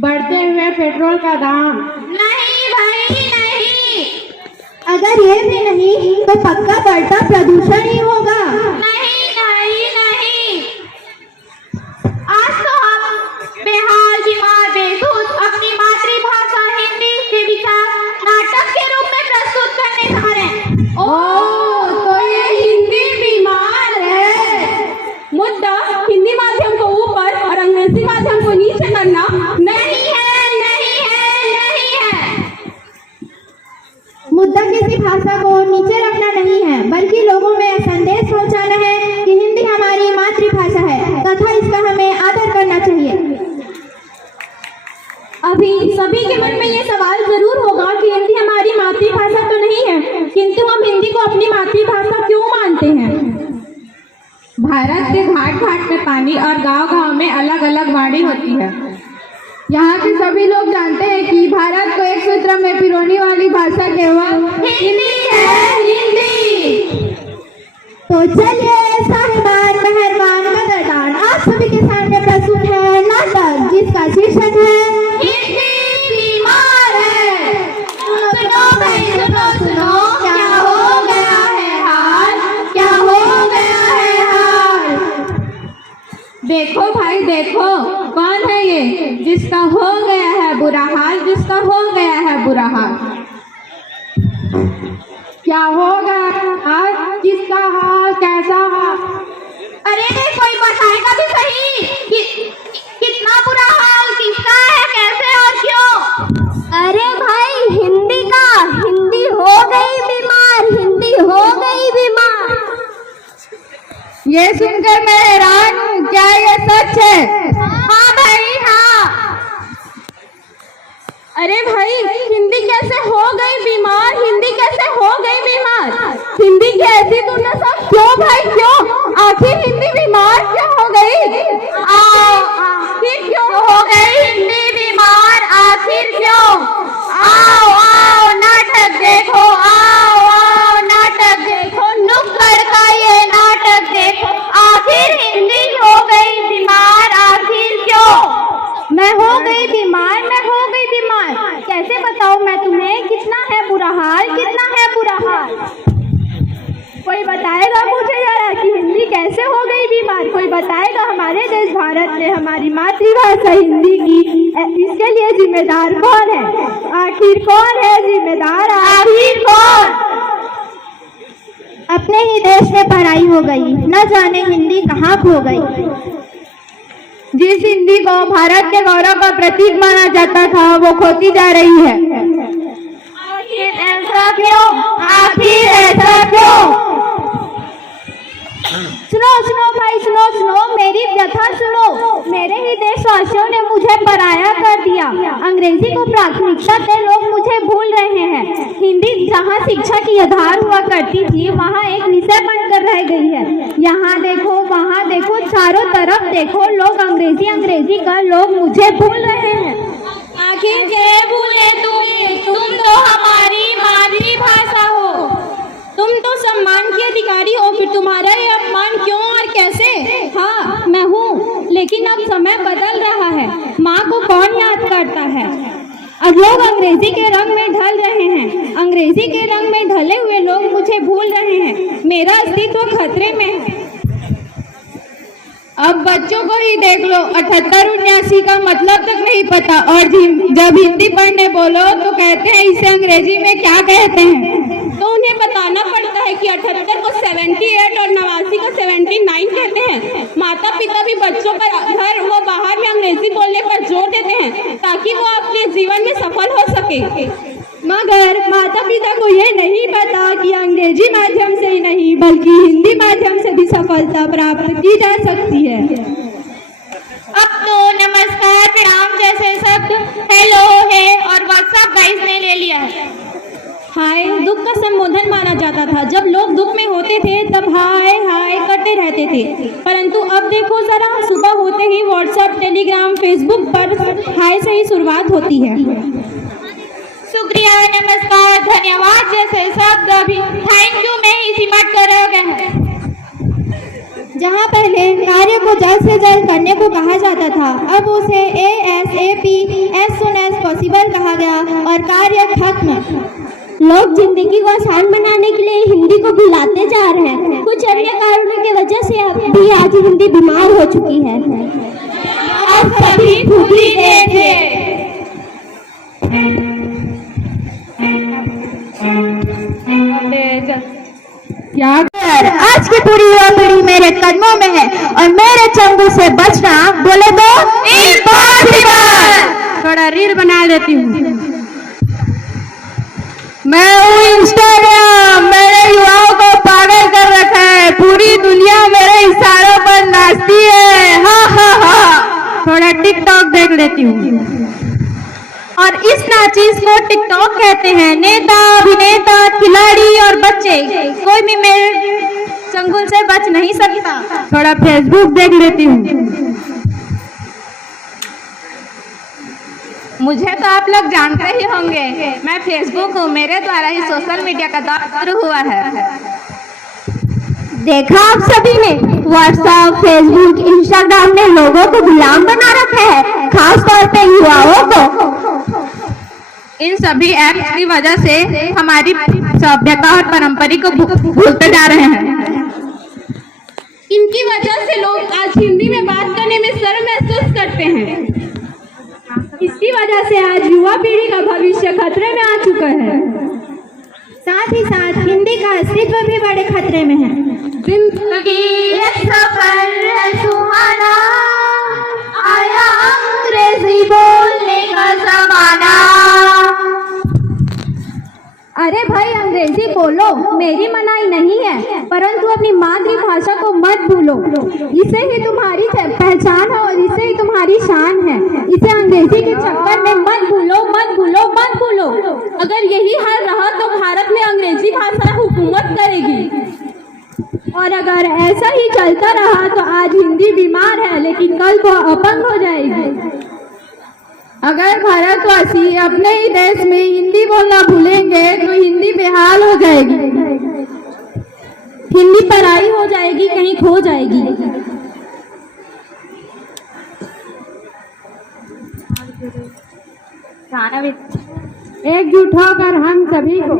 बढ़ते हुए पेट्रोल का दाम। नहीं भाई नहीं। अगर ये भी नहीं तो पक्का बढ़ता प्रदूषण ही होगा। नहीं नहीं नहीं। आज तो हम बेहाल बीमार बेसुध अपनी मातृभाषा हिंदी के विचार नाटक के रूप में प्रस्तुत करने जा रहे हैं। ओह, तो ये हिंदी बीमार है। मुद्दा हिंदी माध्यम को ऊपर और अंग्रेजी माध्यम को नीचे करना नहीं है नहीं है नहीं है। मुद्दा किसी भाषा को नीचे रखना नहीं है, बल्कि लोगों में संदेश पहुंचाना है कि हिंदी हमारी मातृभाषा है तथा इसका हमें आदर करना चाहिए। अभी सभी के मन में ये सवाल जरूर होगा कि हिंदी हमारी मातृभाषा तो नहीं है, किंतु हम हिंदी को अपनी मातृभाषा क्यों मानते हैं। भारत के घाट घाट में पानी और गांव-गांव में अलग अलग वाणी होती है। यहाँ के सभी लोग जानते हैं कि भारत को एक सूत्र में पिरोने वाली भाषा केवल हिंदी है हिंदी। तो चलिए साहिबान, मेहरबान, कदरदान, आप सभी के सामने प्रस्तुत है नाटक जिसका शीर्षक है हिंदी बीमार है। सुनो भाई सुनो सुनो, क्या हो गया है हाल, क्या हो गया है हाल। देखो भाई देखो, कौन है ये जिसका हो गया है बुरा हाल, जिसका हो गया है बुरा हाल। क्या होगा हाल, किसका हाल, कैसा हाल। अरे कोई बताएगा भी सही कितना बुरा हाल, किसका है, कैसे और क्यों। अरे भाई हिंदी का, हिंदी हो गई बीमार, हिंदी हो गई बीमार। ये सुनकर मैं हैरान हूँ, क्या ये सच है। हाँ भाई हाँ। अरे भाई हिंदी कैसे हो गई बीमार, हिंदी कैसे हो गई बीमार। हिंदी की ऐसी तुमने सब क्यों भाई क्यों, आखिर हिंदी बीमार क्यों हो गई। आखिर क्यों हो गई हिंदी बीमार, आखिर क्यों। आओ आओ नाटक देखो, आओ आओ नाटक देखो, नुक्कड़ का ये नाटक देखो। आखिर हिंदी हो गई बीमार, आखिर क्यों। मैं हो गई बीमार, मैं हो गई बीमार। कैसे बताऊं मैं तुम्हें, कितना है बुरा हाल, कितना है बुरा हाल। कोई बताएगा मुझे जरा कि हिंदी कैसे हो गई बीमार। कोई बताएगा हमारे देश भारत में हमारी मातृभाषा हिंदी की, इसके लिए जिम्मेदार कौन है। आखिर कौन है जिम्मेदार, आखिर कौन। अपने ही देश में पढ़ाई हो गई, न जाने हिंदी कहाँ खो गई। जिस हिंदी को भारत के गौरव का प्रतीक माना जाता था वो खोती जा रही है। आखिर ऐसा क्यों, आखिर ऐसा क्यों। सुनो सुनो भाई सुनो सुनो, मेरी व्यथा सुनो। मेरे ही देशवासियों ने मुझे पराया कर दिया, अंग्रेजी को प्राथमिकता दे लोग मुझे भूल रहे हैं। हिंदी जहाँ शिक्षा की आधार हुआ करती थी वहाँ एक विषय बनकर रह गई है। यहाँ देखो वहाँ देखो, चारों तरफ देखो, लोग अंग्रेजी अंग्रेजी कर लोग मुझे भूल रहे हैं। आखिर क्या भूले तुम तो हमारी मातृभाषा हो, तुम तो सम्मान की अधिकारी हो, फिर तुम्हारा ये अपमान क्यों और कैसे। हाँ मैं हूँ, लेकिन अब समय बदल रहा है। माँ को कौन याद करता है। अब लोग अंग्रेजी के रंग में ढल रहे हैं, अंग्रेजी के रंग में ढले हुए लोग मुझे भूल रहे हैं। मेरा अस्तित्व खतरे में है। अब बच्चों को ही देख लो, 78-79 का मतलब तक नहीं पता, और जब हिंदी पढ़ने बोलो तो कहते हैं इसे अंग्रेजी में क्या कहते हैं। तो उन्हें बताना पड़ता है कि 78 को 78 और 89 को 79 कहते हैं। माता पिता भी बच्चों पर घर व बाहर में अंग्रेजी बोलने पर जोर देते हैं ताकि वो अपने जीवन में सफल हो सके, मगर माता पिता को ये नहीं पता कि अंग्रेजी माध्यम से ही नहीं बल्कि हिंदी माध्यम से भी सफलता प्राप्त की जा सकती है। अब तो नमस्कार प्रणाम जैसे शब्द हेलो है और व्हाट्सएप गाइस ने ले लिया है। हाय दुख का संबोधन माना जाता था। जब लोग दुख में होते थे तब हाय हाय करते रहते थे, परंतु अब देखो जरा, सुबह होते ही व्हाट्सएप, टेलीग्राम, फेसबुक पर हाय से ही शुरुआत होती है। शुक्रिया, नमस्कार, धन्यवाद जैसे शब्द अभी थैंक यू में ही सिमट कर रह गए हैं। जहां पहले कार्य को जल्द से जल्द करने को कहा जाता था, अब उसे ASAP as soon as possible कहा गया और कार्य खत्म। लोग जिंदगी को आसान बनाने के लिए हिंदी को भुलाते जा रहे हैं। कुछ अन्य कारणों की वजह से भी आज हिंदी बीमार हो चुकी है। अब सभी खुली देखे। क्या आज की पूरी युवा पीढ़ी मेरे कदमों में है और मेरे चंगुल से बचना बोले तो थोड़ा रील बना लेती हूँ। मैं हूँ इंस्टाग्राम, मेरे युवाओं को पागल कर रखा है, पूरी दुनिया मेरे इशारों पर नाचती है। हा हा हा। थोड़ा टिकटॉक देख लेती हूँ और इस नाचीज को टिकटॉक कहते हैं। नेता, अभिनेता, खिलाड़ी और बच्चे, कोई भी मेरे चंगुल से बच नहीं सकता। थोड़ा फेसबुक देख लेती हूँ। मुझे तो आप लोग जानते ही होंगे, मैं फेसबुक हूँ, मेरे द्वारा ही सोशल मीडिया का दौर शुरू हुआ है। देखा आप सभी ने, व्हाट्सएप, फेसबुक, इंस्टाग्राम ने लोगों को गुलाम बना रखा है, खास तौर पे युवाओं को। इन सभी ऐप्स की वजह से हमारी सभ्यता और परंपरा को भूलते जा रहे हैं। इनकी वजह से लोग आज हिंदी में बात करने में शर्म महसूस करते हैं। इसकी वजह से आज युवा पीढ़ी का भविष्य खतरे में आ चुका है। साथ ही साथ हिंदी का अस्तित्व भी बड़े खतरे में है। जिंदगी एक सफर है सुहाना, आया अंग्रेजी बोलने का जमाना। अरे भाई अंग्रेजी बोलो, मेरी मनाही नहीं है, परंतु अपनी मातृभाषा को मत भूलो। इसे ही तुम्हारी पहचान है और इसे ही तुम्हारी शान है। इसे अंग्रेजी के चक्कर में मत भूलो, मत भूलो, मत भूलो। अगर यही हाल रहा तो भारत में अंग्रेजी भाषा हुकूमत करेगी। और अगर ऐसा ही चलता रहा तो आज हिंदी बीमार है, लेकिन कल को अपंग हो जाएगी। अगर भारतवासी अपने ही देश में हिंदी बोलना भूलेंगे तो हिंदी बेहाल हो जाएगी, हिंदी पराई हो जाएगी, कहीं खो जाएगी। एकजुट होकर हम सभी को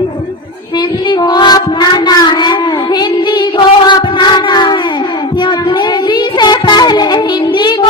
हिंदी को अपनाना है, हिंदी को अपनाना है। अंग्रेजी से पहले हिंदी को